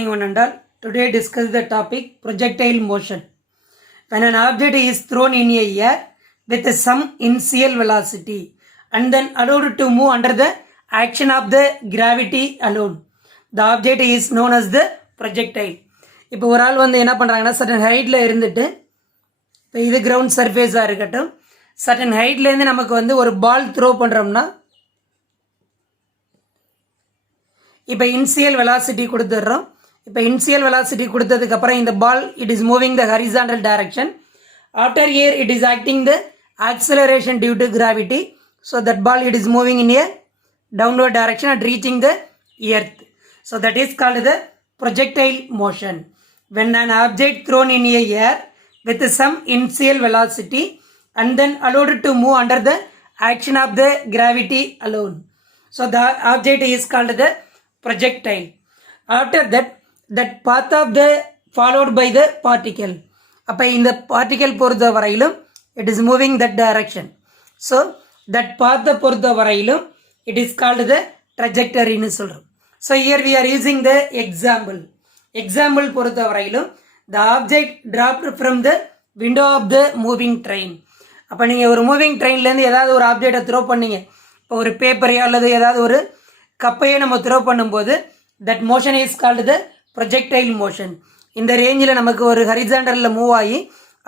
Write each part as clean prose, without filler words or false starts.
morning one and all. Today discuss the topic projectile motion. When an object is thrown in a air with some initial velocity and then allowed to move under the action of the gravity alone, the object is known as the projectile. இப்போ ஒரு ஆள் வந்து என்ன பண்ணுறாங்கன்னா certain ஹைட்டில் இருந்துட்டு இப்போ இது கிரவுண்ட் சர்ஃபேஸாக இருக்கட்டும், சர்டன் ஹைட்லேருந்து நமக்கு வந்து ஒரு பால் த்ரோ பண்ணுறோம்னா இப்போ இனிஷியல் வெலாசிட்டி கொடுத்துட்றோம். இப்போ இனிஷியல் வெலாசிட்டி கொடுத்ததுக்கப்புறம் இந்த ball it is moving the horizontal direction. After year it is acting the acceleration due to gravity. So that ball it is moving in a downward direction and reaching the earth. So that is called the projectile motion. When an object thrown in a air with some initial velocity and then allowed to move under the action of the gravity alone. So the object is called the projectile. After that, that path of the followed by the particle. அப்போ இந்த particle பொறுத்த வரையிலும் it is moving that direction. So that path பொறுத்த வரையிலும் it is called the trajectory னு சொல்கிறோம். So here we are using the example பொறுத்த வரையிலும் the object dropped from the window of the moving train. அப்போ நீங்கள் ஒரு மூவிங் ட்ரெயின்லேருந்து ஏதாவது ஒரு ஆப்ஜெக்டை த்ரோ பண்ணீங்க, இப்போ ஒரு பேப்பரையோ அல்லது ஏதாவது ஒரு கப்பையோ நம்ம த்ரோ பண்ணும்போது that motion is called the projectile motion. இந்த ரேஞ்சில் நமக்கு ஒரு ஹரிசாண்டலில் மூவ் ஆகி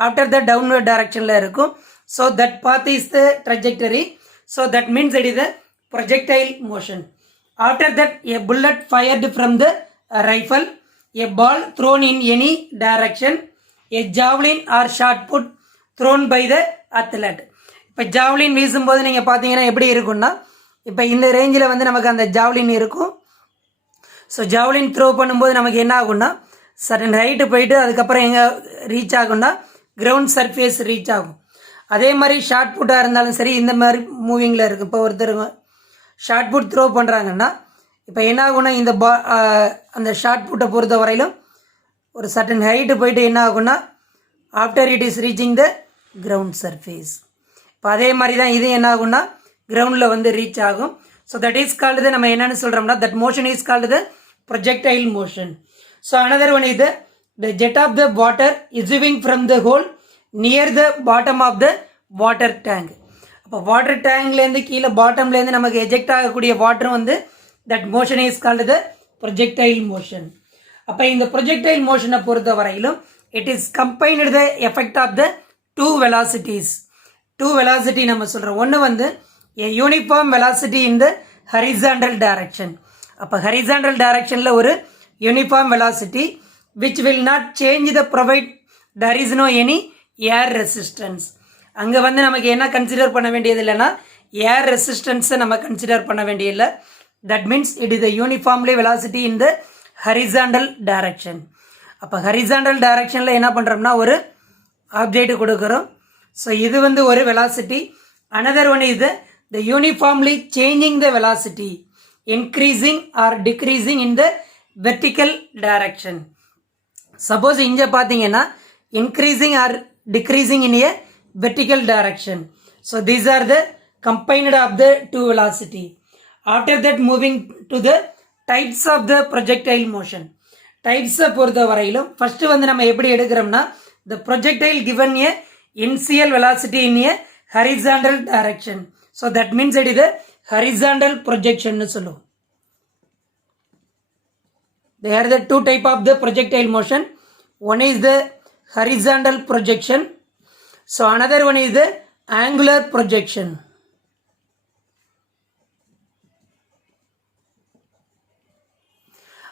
ஆஃப்டர் த டவுன்வர்ட் டைரக்ஷனில் இருக்கும். So that path is the trajectory. So that means it is the projectile motion. After that, a bullet fired from the rifle, a ball thrown in any direction, a javelin or shot put thrown by the athlete. இப்போ javelin வீசும்போது நீங்கள் பார்த்தீங்கன்னா எப்படி இருக்குன்னா, இப்போ இந்த ரேஞ்சில் வந்து நமக்கு அந்த ஜாவ்லின் இருக்கும். ஸோ ஜாவ்லின் த்ரோ பண்ணும்போது நமக்கு என்ன ஆகும்னா சடன் ஹைட்டு போயிட்டு அதுக்கப்புறம் எங்கே ரீச் ஆகும்னா கிரவுண்ட் சர்ஃபேஸ் ரீச் ஆகும். அதே மாதிரி ஷார்ட் புட்டாக இருந்தாலும் சரி இந்த மாதிரி மூவிங்கில் இருக்குது. இப்போ ஒருத்தர் ஷார்ட் புட் த்ரோ பண்ணுறாங்கன்னா இப்போ என்ன ஆகும்னா இந்த அந்த ஷார்ட் புட்டை பொறுத்த வரையிலும் ஒரு சர்டன் ஹைட்டு போயிட்டு என்ன ஆகும்னா after it is reaching the ground surface. இப்போ அதே மாதிரி தான் இது என்ன ஆகும்னா கிரவுண்டில் வந்து ரீச் ஆகும். ஸோ தட் இஸ் கால்டு நம்ம என்னென்னு சொல்கிறோம்னா that motion is called the projectile motion. So another one இது the jet of the water issuing from the hole near the bottom of the water tank. இப்போ water டேங்க்லேருந்து கீழே பாட்டம்லேருந்து நமக்கு eject ஆகக்கூடிய வாட்டரும் வந்து that motion is called the projectile motion. அப்போ இந்த ப்ரொஜெக்டைல் மோஷனை பொறுத்த வரையிலும் it is combined the effect of the two velocity நம்ம சொல்கிறோம். ஒன்று வந்து a uniform velocity in the horizontal direction. அப்போ ஹரிசாண்டல் டைரக்ஷனில் ஒரு uniform velocity which will not change the provide there is no any air resistance. அங்கே வந்து நமக்கு என்ன கன்சிடர் பண்ண வேண்டியது இல்லைன்னா ஏர் ரெசிஸ்டன்ஸை நம்ம கன்சிடர் பண்ண வேண்டியதில்லை. That means it is the uniformly velocity in the horizontal direction. அப்போ ஹரிசாண்டல் டைரக்ஷனில் என்ன பண்ணுறோம்னா ஒரு ஆப்ஜெக்ட் கொடுக்குறோம். ஸோ இது வந்து ஒரு velocity. Another one is the uniformly changing the velocity increasing or decreasing in the vertical direction. Suppose இங்கே பார்த்தீங்கன்னா increasing or decreasing in a vertical direction. So these are the combined of the two velocity. After that, moving to the types of the projectile motion. Types பொறுத்த வரையிலும் first வந்து நம்ம எப்படி எடுக்கிறோம்னா the projectile given a initial velocity in a horizontal direction. So that means it is a horizontal projection னு சொல்லுவோம். There are the two type of the projectile motion. One is the horizontal projection. So another one is the angular projection.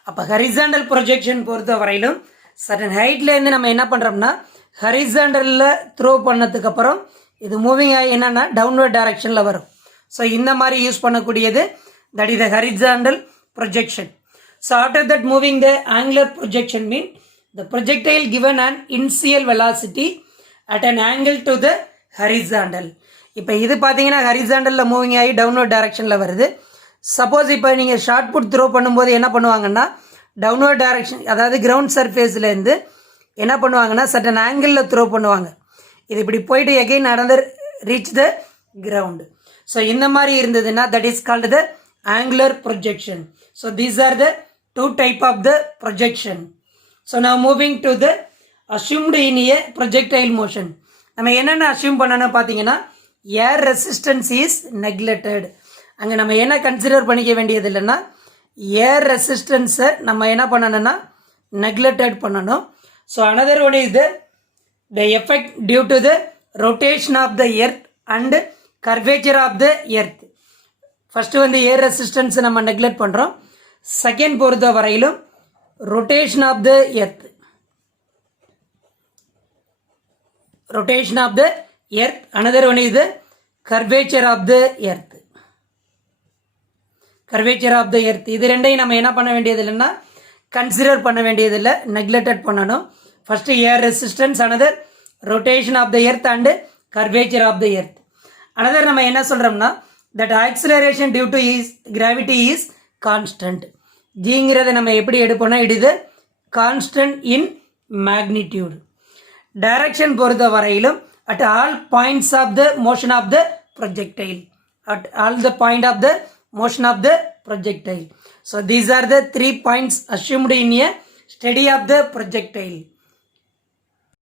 அப்போ horizontal projection பொறுத்த வரையிலும் certain ஹைட்லேருந்து நம்ம என்ன பண்ணுறோம்னா ஹரிசாண்டலில் throw பண்ணதுக்கப்புறம் இது மூவிங் ஆகி என்னென்னா டவுன்வர்ட் டைரக்ஷனில் வரும். ஸோ இந்த மாதிரி யூஸ் பண்ணக்கூடியது that is the horizontal projection. So after that moving the angular projection mean the projectile given an initial velocity at an angle to the horizontal. இப்போ இது பார்த்தீங்கன்னா ஹரிசாண்டலில் மூவிங் ஆகி டவுன்வர்ட் டைரக்ஷனில் வருது. சப்போஸ் இப்போ நீங்கள் ஷார்ட் புட் த்ரோ பண்ணும்போது என்ன பண்ணுவாங்கன்னா டவுன்வர்ட் டைரக்ஷன் அதாவது கிரவுண்ட் சர்ஃபேஸ்லேருந்து என்ன பண்ணுவாங்கன்னா சர்டன் ஆங்கிளில் த்ரோ பண்ணுவாங்க. இது இப்படி போயிட்டு again another reach the ground. So இந்த மாதிரி இருந்ததுன்னா that is called the angular projection. So these are the two type of the projection. So now moving to the assumed in a projectile motion. நம்ம என்னென்ன assume பண்ணணும் பார்த்தீங்கன்னா ஏர் resistance is neglected. அங்கே நம்ம என்ன கன்சிடர் பண்ணிக்க வேண்டியது இல்லைன்னா ஏர் ரெசிஸ்டன்ஸை நம்ம என்ன பண்ணணும்னா நெக்லெக்டட் பண்ணணும். So another one is the effect due to the rotation of the earth and curvature of the earth. First வந்து ஏர் ரெசிஸ்டன்ஸை நம்ம நெக்லெக்ட் பண்ணுறோம். செகண்ட் பொறுத்த வரையிலும் rotation of the earth, rotation of the earth, another one is the curvature of the earth. curvature of the earth இது ரெண்டையும் நம்ம என்ன பண்ண வேண்டியது இல்லைன்னா கன்சிடர் பண்ண வேண்டியது இல்லை, நெக்லெக்டட் பண்ணணும். First air resistance, another rotation of the earth and curvature of the earth. another நம்ம என்ன சொல்றோம்னா that acceleration due to gravity is constant. ஜிங்கிறத நம்ம எப்படி எடுப்போம்னா it is a constant in magnitude. Direction பொறுத்த வரையிலும் at all points of the motion of the projectile, at all the point of the motion of the projectile. So these are the 3 points assumed in a study of the projectile.